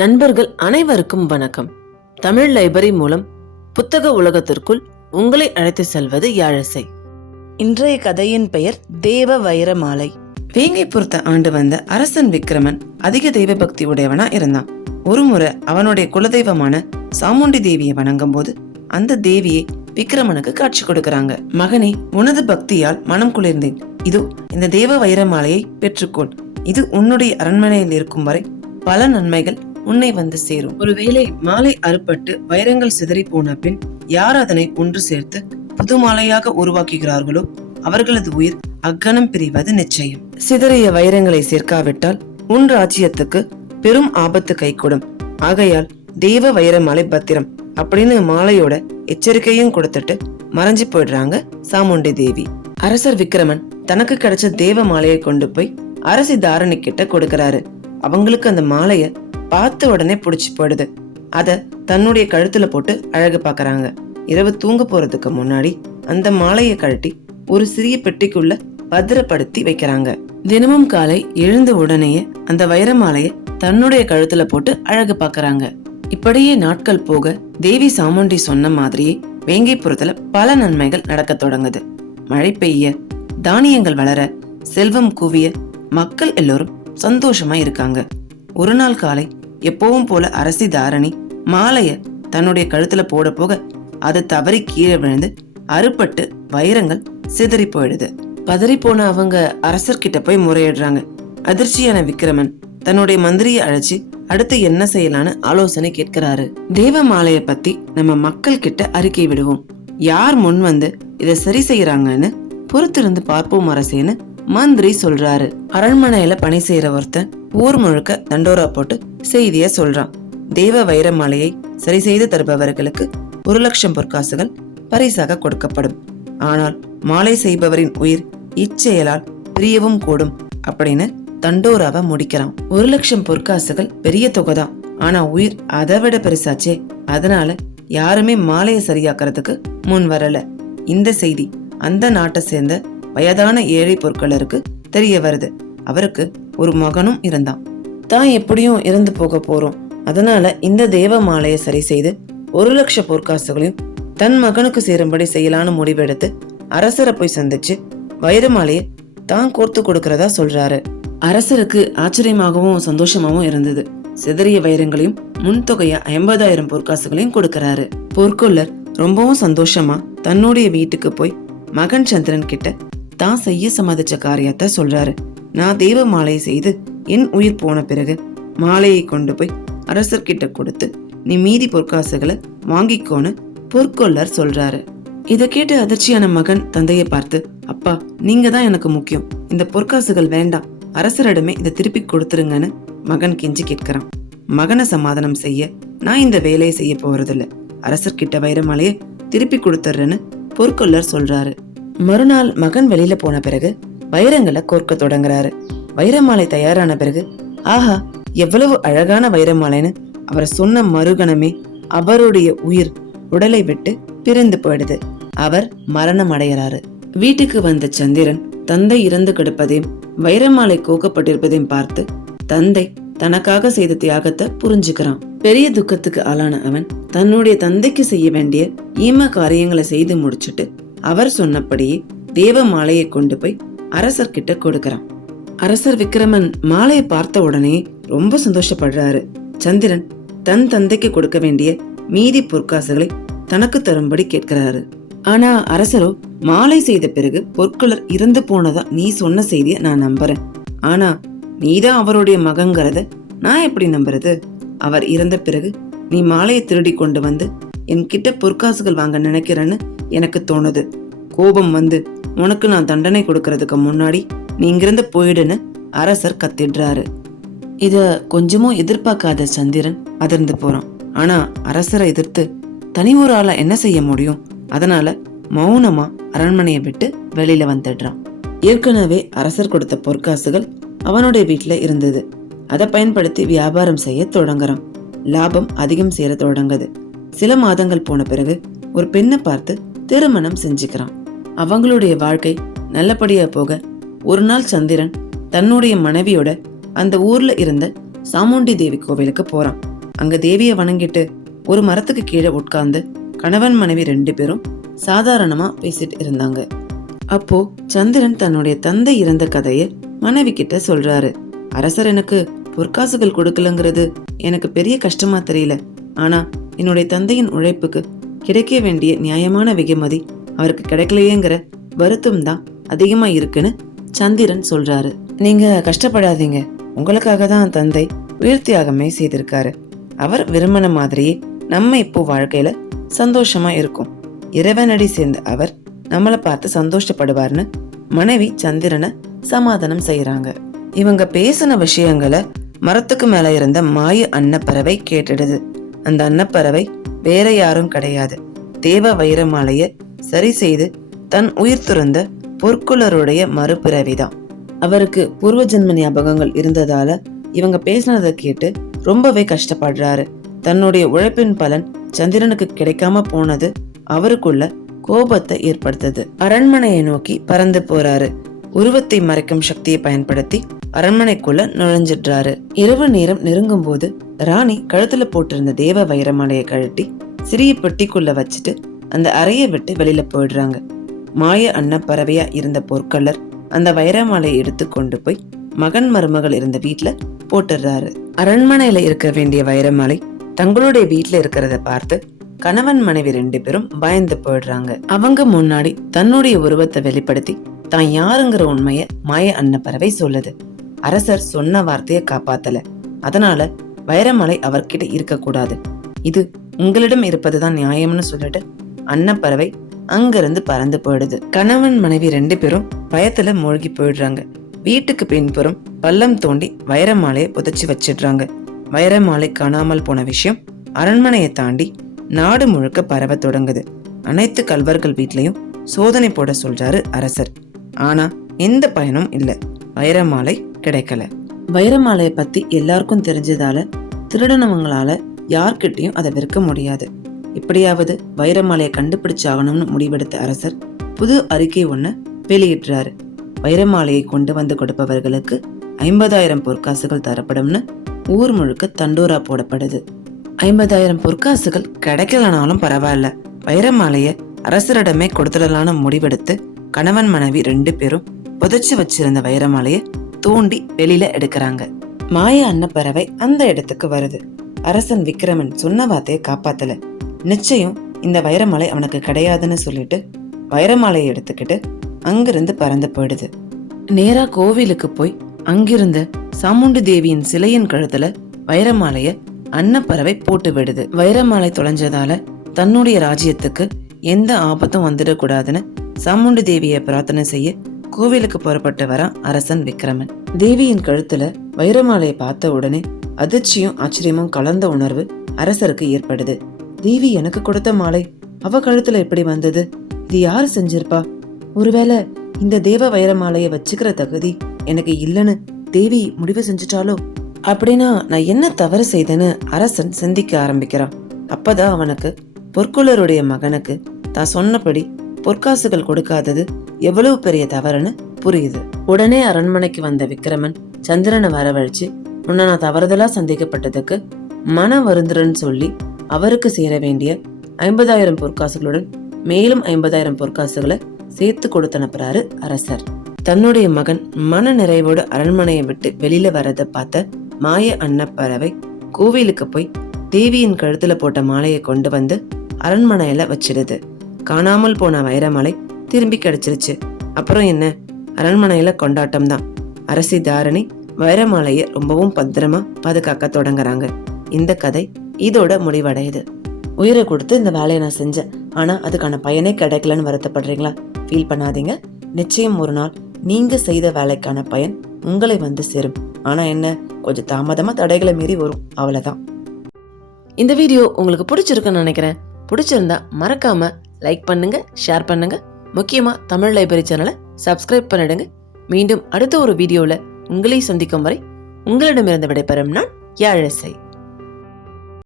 நண்பர்கள் அனைவருக்கும் வணக்கம். தமிழ் லைப்ரரி மூலம் புத்தக உலகத்திற்குள் உங்களை அழைத்து செல்வது யாழிசை. இன்றைய கதையின் பெயர் தேவ வைரமாலை. வேங்கைப்புறத்த ஆண்டு வந்த அரசன் விக்ரமன் அதிக தெய்வ பக்தி உடையவனா இருந்தான். ஒருமுறை அவனுடைய குலதெய்வமான சாமுண்டி தேவியை வணங்கும் போது அந்த தேவியை விக்ரமனுக்கு காட்சி கொடுக்கறாங்க. மகனே உனது பக்தியால் மனம் குளிர்ந்தேன். இதோ இந்த தேவ வைரமாலையை பெற்றுக்கொள். இது உன்னுடைய அரண்மனையில் இருக்கும் வரை பல நன்மைகள் உன்னை வந்து சேரும். ஒருவேளை மாலை அறுபட்டு வைரங்கள் சிதறி போன பின் யார் அதனை ஒன்று சேர்த்து புது மாலையாக உருவாக்குகிறார்களோ அவர்களது உயிர் அக்கணம் பிரிவது நிச்சயம். சிதறிய வைரங்களை சேர்க்காவிட்டால் உன் ராஜ்யத்துக்கு பெரும் ஆபத்து கைகூடும். ஆகையால் தேவ வைரமாலை பத்திரம் அப்படின்னு மாலையோட எச்சரிக்கையும் கொடுத்துட்டு மறைஞ்சு போயிடுறாங்க சாமுண்டி தேவி. அரசர் விக்ரமன் தனக்கு கிடைச்ச தேவ மாலையை கொண்டு போய் அரசி தாரணி கிட்ட கொடுக்கறாரு. அவங்களுக்கு அந்த மாலைய பார்த்த உடனே புடிச்சு போயிடுது. அத தன்னுடைய கழுத்துல போட்டு அழகு பாக்குறாங்க. இரவு தூங்க போறதுக்கு முன்னாடி அந்த மாலையை கழட்டி ஒரு சிறிய பெட்டிக்குள்ள பத்திரப்படுத்தி வைக்கிறாங்க. தினமும் காலை எழுந்த உடனேயே அந்த வைர மாலையை தன்னுடைய கழுத்துல போட்டு அழகு பாக்குறாங்க. இப்படியே நாட்கள் போக தேவி சாமுண்டி சொன்ன மாதிரியே வேங்கைப்புறத்துல பல நன்மைகள் நடக்க தொடங்குது. மழை பெய்ய தானியங்கள் வளர செல்வம் குவிய மக்கள் எல்லோரும் சந்தோஷமா இருக்காங்க. ஒரு நாள் காலை எப்பவும் போல அரசி தாரணி மாலைய தன்னுடைய கழுத்துல போட போக அது தவறி கீழே விழுந்து அறுபட்டு வைரங்கள் சிதறி போயிடுது. பதறி போன அவங்க அரசர்கிட்ட போய் முறையிடுறாங்க. அதிர்ச்சியான விக்ரமன் தன்னுடைய மந்திரியை அழைச்சி அடுத்து என்ன செய்யலான்னு ஆலோசனை கேட்கிறாரு. தேவ மாலைய பத்தி நம்ம மக்கள் கிட்ட அறிக்கை விடுவோம். யார் முன் வந்து இதை சரி செய்யறாங்கன்னு பொறுத்திருந்து பார்ப்போம் அரசேன்னு மந்திரி சொல்றாரு. அரண்மனையில பணி செய்யற ஒருத்தன் ஊர் முழுக்க தண்டோரா போட்டு செய்திய சொல்றான். தேவ வைர மாலையை சரி செய்து தருபவர்களுக்கு ஒரு லட்சம் பொற்காசுகள் பரிசாக கொடுக்கப்படும். ஆனால் மாலை செய்பவரின் உயிர் இச்செயலால் பிரியவும் கூடும் அப்படின்னு தண்டோராவை முடிக்கிறான். ஒரு லட்சம் பொற்காசுகள் பெரிய தொகைதான். ஆனா உயிர் அதை விட பெருசாச்சே. அதனால யாருமே மாலையை சரியாக்குறதுக்கு முன் வரல. இந்த செய்தி அந்த நாட்டை சேர்ந்த வயதான ஏழை பொற்களருக்கு தெரிய வருது. அவருக்கு ஒரு மகனும் இருந்தான். தான் எப்படியும் இறந்து போக போறோம். அதனால இந்த தேவ மாலையை சரி செய்து ஒரு லட்ச பொற்காசுகளையும் தன் மகனுக்கு சேரும்படி செய்யலான்னு முடிவெடுத்து அரசரை போய் சந்திச்சு வைரமாலையை தான் கோர்த்து கொடுக்கறதா சொல்றாரு. அரசருக்கு ஆச்சரியமாகவும் சந்தோஷமாகவும் இருந்தது. சிதறிய வைரங்களையும் முன்தொகையா ஐம்பதாயிரம் பொற்காசுகளையும் கொடுக்கறாரு. பொற்கொள்ளர் ரொம்பவும் சந்தோஷமா தன்னுடைய வீட்டுக்கு போய் மகன் சந்திரன் கிட்ட தான் செய்ய சம்மதிச்ச காரியத்தை சொல்றாரு. நான் தெய்வ மாலையை செய்து என் உயிர் போன பிறகு மாலையை கொண்டு போய் அரசர்கிட்ட கொடுத்து நீ மீதி பொற்காசுகளை வாங்கிக்கோன்னு பொற்கொள்ளர் சொல்றாரு. இதை கேட்டு அதிர்ச்சியான மகன் தந்தையை பார்த்து அப்பா நீங்க தான் எனக்கு முக்கியம். இந்த பொற்காசுகள் வேண்டாம். அரசரிடமே இதை திருப்பி கொடுத்துருங்கன்னு மகன் கெஞ்சி கேட்கிறான். மகனை சமாதானம் செய்ய நான் இந்த வேலையை செய்ய போறதில்ல. அரசர்கிட்ட வைரமாலையை திருப்பி கொடுத்துட்றேன்னு பொற்கொள்ளர் சொல்றாரு. மறுநாள் மகன் வெளியில போன பிறகு வைரங்களை கோர்க்க தொடங்குறாரு. வைரமாலை தயாரான பிறகு ஆஹா எவ்வளவு அழகான வைரமாலைன்னு அவர் சொன்ன மறுகணமே அவருடைய உயிர் உடலை விட்டு பிரிந்து போயிடுது. அவர் மரணம் அடைகிறாரு. வீட்டுக்கு வந்த சந்திரன் தந்தை இறந்து கிடப்பதையும் வைரமாலை கோக்கப்பட்டிருப்பதையும் பார்த்து தந்தை தனக்காக செய்த தியாகத்தை புரிஞ்சுக்கிறான். பெரிய துக்கத்துக்கு ஆளான அவன் தன்னுடைய தந்தைக்கு செய்ய வேண்டிய ஈம காரியங்களை செய்து முடிச்சிட்டு அவர் சொன்னபடியே தேவ மாலையை கொண்டு போய் அரசர்கிட்ட கொடுக்கறான். அரசர் விக்ரமன் மாலையை பார்த்த உடனே ரொம்ப சந்தோஷப்படுறாரு. சந்திரன் தன் தந்தைக்கு கொடுக்க வேண்டிய மீதி பொற்காசுகளை தனக்கு தரும்படி கேட்கிறாரு. ஆனா அரசரோ மாலை செய்த பிறகு பொற்கொள்ளர் இறந்து போனதா நீ சொன்ன செய்திய நான் நம்புறேன். ஆனா நீதான் அவருடைய மகங்கிறத நான் எப்படி நம்புறது? அவர் இறந்த பிறகு நீ மாலையை திருடி கொண்டு வந்து என்கிட்ட பொற்காசுகள் வாங்க நினைக்கிறேன்னு எனக்கு தோணுது. கோபம் வந்து உனக்கு நான் தண்டனை கொடுக்கறதுக்கு முன்னாடி நீ இங்கிருந்து போயிடுன்னு அரசர் கத்திடுறாரு இத கொஞ்சமும் எதிர்பார்க்காத சந்திரன் அதிர்ந்து போறான். ஆனா அரசரை எதிர்த்து தனி ஒரு ஆளா என்ன செய்ய முடியும்? அதனால மௌனமா அரண்மனையை விட்டு வெளியில வந்துடுறான். ஏற்கனவே அரசர் கொடுத்த பொற்காசுகள் அவனுடைய வீட்டுல இருந்தது. அதை பயன்படுத்தி வியாபாரம் செய்ய தொடங்குறான். லாபம் அதிகம் சேர தொடங்குது. சில மாதங்கள் போன பிறகு ஒரு பெண்ணை பார்த்து திருமணம் செஞ்சுக்கிறான். அவங்களுடைய வாழ்க்கை நல்லபடியா போக ஒரு நாள் சந்திரன் தன்னுடைய மனைவியோட அந்த ஊர்ல இருந்த சாமுண்டி தேவி கோவிலுக்கு போறான். அங்க தேவியை வணங்கிட்டு ஒரு மரத்துக்கு கீழே உட்கார்ந்து கணவன் மனைவி ரெண்டு பேரும் சாதாரணமா பேசிட்டு இருந்தாங்க. அப்போ சந்திரன் தன்னுடைய தந்தை இறந்த கதையை மனைவி கிட்ட சொல்றாரு. அரசர் எனக்கு பொற்காசுகள் கொடுக்கலங்கிறது எனக்கு பெரிய கஷ்டமா தெரியல. ஆனா என்னுடைய தந்தையின் உழைப்புக்கு கிடைக்க வேண்டிய நியாயமான வெகுமதி அவருக்கு கிடைக்கலையேங்கிற வருத்தம் தான் அதிகமா இருக்குன்னு சந்திரன் சொல்றாரு. நீங்க கஷ்டப்படாதீங்க. உங்களுக்காக தான் தந்தை உயிர் தியாகமே செய்திருக்காரு. அவர் விரும்பின மாதிரியே நம்ம இப்போ வாழ்க்கையில சந்தோஷமா இருக்கும். இறைவனடி சேர்ந்த அவர் நம்மளை பார்த்து சந்தோஷப்படுவார்னு மனைவி சந்திரனை சமாதானம் செய்யறாங்க இவங்க பேசின விஷயங்களை மரத்துக்கு மேல இருந்த மாய அன்னப்பறவை கேட்டுடுது. அந்த அன்னப்பறவை வேற யாரும் கிடையாது. தேவ வைரமாலைய சரி செய்து தன் உயிர் துறந்த பொற்குலருடைய மறுபிறவிதான். அவருக்கு பூர்வ ஜென்ம ஞாபகங்கள் இருந்ததால இவங்க பேசினதை கேட்டு ரொம்பவே கஷ்டப்படுறாரு. தன்னுடைய உழைப்பின் பலன் சந்திரனுக்கு கிடைக்காம போனது அவருக்குள்ள கோபத்தை ஏற்படுத்துது. அரண்மனையை நோக்கி பறந்து போறாரு. உருவத்தை மறைக்கும் சக்தியை பயன்படுத்தி அரண்மனைக்குள்ள நுழைஞ்சிடுறாரு. இரவு நேரம் நெருங்கும் போது ராணி கழுத்துல போட்டிருந்த தேவ வைரமாலையை கழட்டி சிறிய பெட்டிக்குள்ள வச்சுட்டு அந்த அறையை விட்டு வெளியில போயிடுறாங்க. மாய அன்னப்பறவையா இருந்த பொற்கல்லர் அந்த வைரமாலையை எடுத்து கொண்டு போய் மகன் மருமகள் இருந்த வீட்டுல போட்டுடுறாரு. அரண்மனையில இருக்க வேண்டிய வைரமாலை தங்களுடைய வீட்ல இருக்கிறத பார்த்து கணவன் மனைவி ரெண்டு பேரும் பயந்து போயிடுறாங்க. அவங்க முன்னாடி தன்னுடைய உருவத்தை வெளிப்படுத்தி தான் யாருங்கிற உண்மைய மாய அன்னப்பறவை சொல்லுது. அரசர் சொன்ன வார்த்தையை காப்பாத்தல. அதனால வைரமலை அவர்கிட்ட இருக்க கூடாது இது உங்களிடம் இருப்பதுதான் நியாயம்னு சொல்லிட்டு அன்னப்பறவை அங்கிருந்து பறந்து போயிடுது. கணவன் மனைவி ரெண்டு பேரும் பயத்துல மூழ்கி போயிடுறாங்க. வீட்டுக்கு பின்புறம் பள்ளம் தோண்டி வைரமாலையை புதைச்சி வச்சிடுறாங்க. வைரமாலை காணாமல் போன விஷயம் அரண்மனையை தாண்டி நாடு முழுக்க பரவ தொடங்குது. அனைத்து கல்வர்கள் வீட்லயும் சோதனை போட சொல்றாரு அரசர். ஆனா எந்த பயனும் இல்ல. வைரமாலை கிடைக்கல. வைரமாலையை பத்தி எல்லாருக்கும் தெரிஞ்சதால திருடனவங்களால யார்கிட்டயும் அதை விற்க முடியாது. எப்படியாவது வைரமாலையை கண்டுபிடிச்சாகணும்னு முடிவெடுத்த அரசர் புது அறிக்கை ஒன்று வெளியிட்டுறாரு. வைரமாலையை கொண்டு வந்து கொடுப்பவர்களுக்கு ஐம்பதாயிரம் பொற்காசுகள் தரப்படும்னு ஊர் முழுக்க தண்டோரா போடப்படுது. ஐம்பதாயிரம் பொற்காசுகள் கிடைக்கலனாலும் பரவாயில்ல. வைரமாலையை அரசரிடமே கொடுத்துடலான முடிவெடுத்து கணவன் மனைவி ரெண்டு பேரும் புதைச்சு வச்சிருந்த வைரமாலையை தூண்டி வெளியில எடுக்கிறாங்க. மாய அன்னப்பறவை அந்த இடத்துக்கு வருது. அரசன் விக்ரமன் சொன்ன வார்த்தையை காப்பாத்தல. நிச்சயம் இந்த வைரமாலை அவனுக்கு கிடையாதுன்னு சொல்லிட்டு வைரமாலையை எடுத்துக்கிட்டு அங்கிருந்து பறந்து போயிடுது. நேரா கோவிலுக்கு போய் அங்கிருந்த சாமுண்டி தேவியின் சிலையின் கழுத்துல வைரமாலைய அன்னப்பறவை போட்டு விடுது. வைரமாலை தொலைஞ்சதால தன்னுடைய ராஜ்யத்துக்கு எந்த ஆபத்தும் வந்துடக்கூடாதுன்னு சாமுண்டி தேவியை பிரார்த்தனை செய்ய கோவிலுக்கு புறப்பட்டு வரான் அரசன் விக்ரமன். தேவியின் கழுத்துல வைரமாலையை பார்த்த உடனே அதிர்ச்சியும் ஆச்சரியமும் கலந்த உணர்வு அரசருக்கு ஏற்படுது. தேவி எனக்கு கொடுத்த மாலை. அவ கழுத்துல எப்படி வந்தது? இது யாரு செஞ்சிருப்பா? ஒருவேளை இந்த தேவ வைர மாலையை வச்சுக்கிற தகுதி எனக்கு இல்லைன்னு தேவி முடிவு செஞ்சுட்டாலோ அப்படின்னா நான் என்ன தவறு செய்தேன்னு அரசன் சிந்திக்க ஆரம்பிக்கிறான். அப்பதான் அவனுக்கு பொற்குலருடைய மகனுக்கு தான் சொன்னபடி பொற்காசுகள் கொடுக்காதது எவ்வளவு பெரிய தவறுன்னு புரியுது. உடனே அரண்மனைக்கு வந்த விக்ரமன் சந்திரனை வரவழைச்சு உன்னை நான் தவறுதலா சந்திக்கப்பட்டதுக்கு மன வருந்துறன்னு சொல்லி அவருக்கு சேர வேண்டிய ஐம்பதாயிரம் பொற்காசுகளுடன் மேலும் ஐம்பதாயிரம் பொற்காசுகளை சேர்த்து கொடுத்து அனுப்புறாரு அரசர். தன்னுடைய மகன் மன நிறைவோடு அரண்மனையை விட்டு வெளியில வரதை பார்த்த மாய அன்னப்பறவை கோவிலுக்கு போய் தேவியின் கழுத்துல போட்ட மாலையை கொண்டு வந்து அரண்மனையில வச்சிடுது. காணாமல் போன வைரமலை திரும்பி கிடைச்சிருச்சு. அப்புறம் என்ன? அரண்மனையில கொண்டாட்டம் தான். அரசி தாரணி வைரமாலையை ரொம்பவும் பத்திரமா பாதுகாக்க தொடங்குறாங்க. இந்த கதை இதோட முடிவடையுது. உயிரை கொடுத்து இந்த வேலையை நான் செஞ்சேன். ஆனால் அதுக்கான பயனே கிடைக்கலன்னு வருத்தப்படுறீங்களா? ஃபீல் பண்ணாதீங்க. நிச்சயம் ஒரு நாள் நீங்கள் செய்த வேலைக்கான பயன் உங்களை வந்து சேரும். ஆனால் என்ன? கொஞ்சம் தாமதமாக தடைகளை மீறி வரும். அவ்வளோதான் இந்த வீடியோ உங்களுக்கு பிடிச்சிருக்குன்னு நினைக்கிறேன். பிடிச்சிருந்தா மறக்காம லைக் பண்ணுங்க ஷேர் பண்ணுங்க. முக்கியமாக தமிழ் லைப்ரரி சேனலை சப்ஸ்கிரைப் பண்ணிடுங்க. மீண்டும் அடுத்த ஒரு வீடியோவில் உங்களை சந்திக்கும் வரை உங்களிடமிருந்து விடைபெறும் நான் யாழசை.